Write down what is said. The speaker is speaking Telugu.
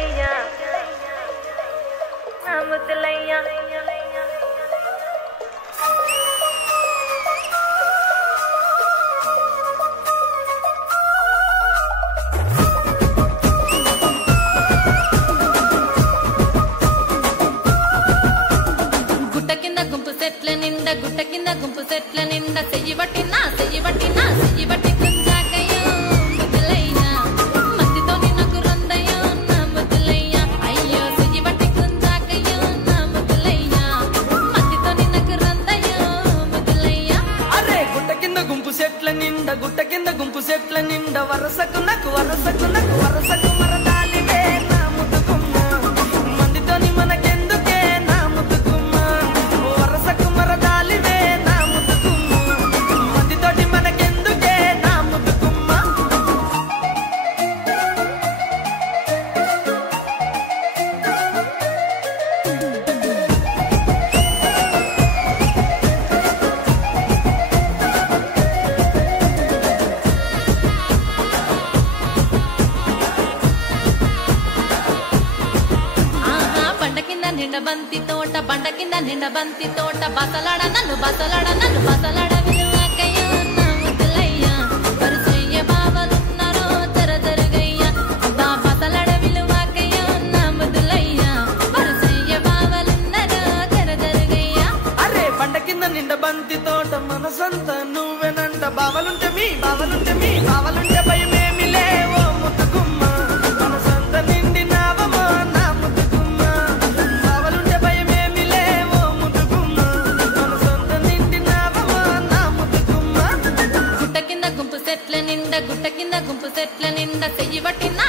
ముద్దులయ్యా నా ముద్దులయ్యా గుట్ట కింద గుంపు సెట్ల నిండా గుట్ట కింద గుంపు సెట్ల నిండా చెయ్యి పట్టినా చెయ్యి పట్టినా చెయ్యి పట్టి గుంజాకయ్యో ముద్దులయ్యా మందితో నాకు రందయ్యో నా ముద్దులయ్యా అయ్యో చెయ్యి పట్టి గుంజాకయ్యో నా ముద్దులయ్యా మందితో నాకు రందయ్యో ముద్దులయ్యా అరే గుట్ట కింద గుంపు సెట్ల నిండా వరసకు నాకు వరసకు మరదాలివే నా ముద్దుగుమ్మ మందితోని మనకెందుకే నా ముద్దుగుమ్మ వరసకు మరదాలివే నా ముద్దుగుమ్మ మందితోటి మనకెందుకే నా ముద్దుగుమ్మ బండ కింద నిండ బంతి తోట బసలాడ నన్ను బసలాడ విలువకయ్యో నా ముద్దులయ్యా వరుసయ్య బావలున్నారో జరగయ్యా బా బసలాడ విలువకయ్యో నా ముద్దులయ్యా వరుసయ్య బావలున్నారో జరగయ్యా అరే బండ కింద నిండ బంతి తోట మనసంత నువ్వెనంట బావలుంటే భయమేమి లేవో ముద్దుగుమ్మ మనసంత నిండినావమో నా ముద్దుగుమ్మ బావలుంటే భయమేమి లేవో ముద్దుగుమ్మ మనసంత నిండినావమో నా ముద్దుగుమ్మ గుట్ట కింద గుంపు సెట్ల నిండా చెయ్యి పట్టినా